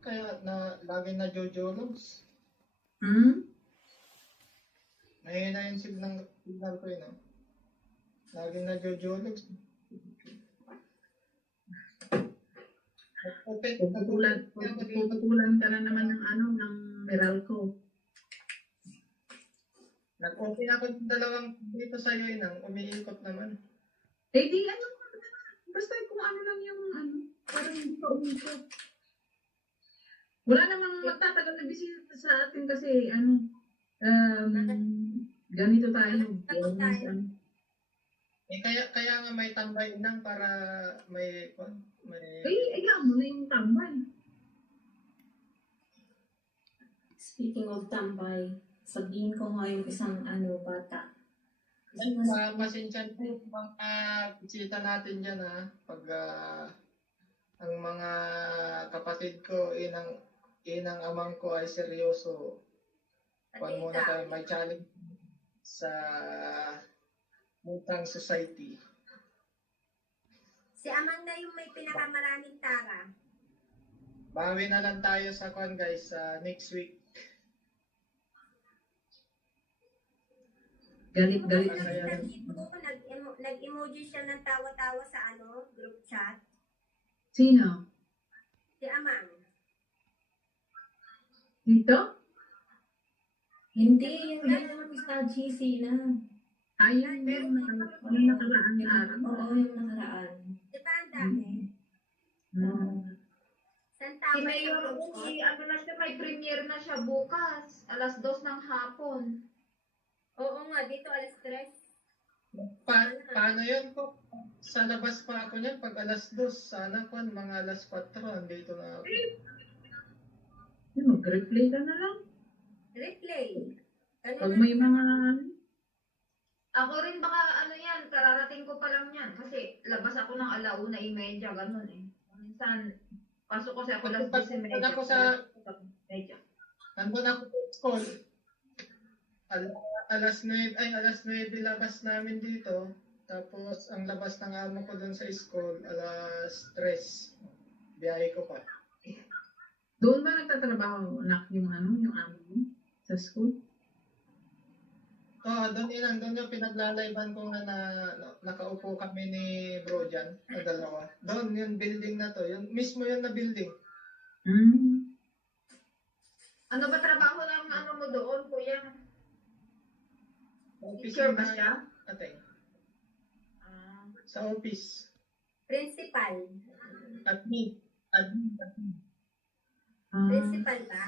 Kaya lagi na Jojo-logs. Mahina yung signal ko yun, no? Lagi na Jojo-logs. Puputulan ka na naman ng Meralco. Nag-open ako dalawang dito sa'yo yun, umiikot naman. Di basta kung ano lang yung parang hindi pa umikot. Wala namang magtatagal na bisita sa atin kasi ganito tayo. Kaya nga may tambay nang para may ayan mo na yung tambay. Speaking of tambay, sabihin ko nga yung isang bata. Pasensya po mga bisita natin dyan, ha. Pag ang mga kapatid ko, inang amang ko ay seryoso. Kuwan muna tayo, may challenge sa Mutang Society. Si Amang na yung may pinakamaraming tara. Bawi na lang tayo sa kuwan, guys, next week. Galit. Nag-emoji siya ng tawa-tawa sa group chat. Sino? Si Amang. Dito? Hindi, yung naman sa GC na. Ayun, yung nakaraan araw. Oo, yung nakaraan. Di ba ang dami? Saan tawa Si Mayor sa group chat? na siya, may premiere na siya bukas, alas 2 ng hapon. Oo nga, dito alas 3. Paano yun po? Sa labas pa ako niyan pag alas 2. Sana po, mga alas 4, andito na ako. Mag-replay ka na lang. Replay. Pag may mga... Ako rin baka kararating ko pa lang yan. Kasi labas ako ng 1:30, ganun eh. Minsan, pasok ko ako alas 10:30. Nandun ako sa school. Alas 9 labas namin dito. Tapos, ang labas ng amo ko dun sa school, alas 3. Biyahe ko pa. Doon ba nagtatrabaho, anak, yung amo mo? Sa school? Oo, doon yung pinaglalayban ko nga na nakaupo kami ni Bro dyan, na dalawa. Doon, yung building na to. Yung mismo yun na building. Ano ba trabaho ng mo doon, kuya? Office Teacher ba na- siya? Ate. Sa office. Principal. Admin. Principal ba?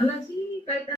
Alam, kahit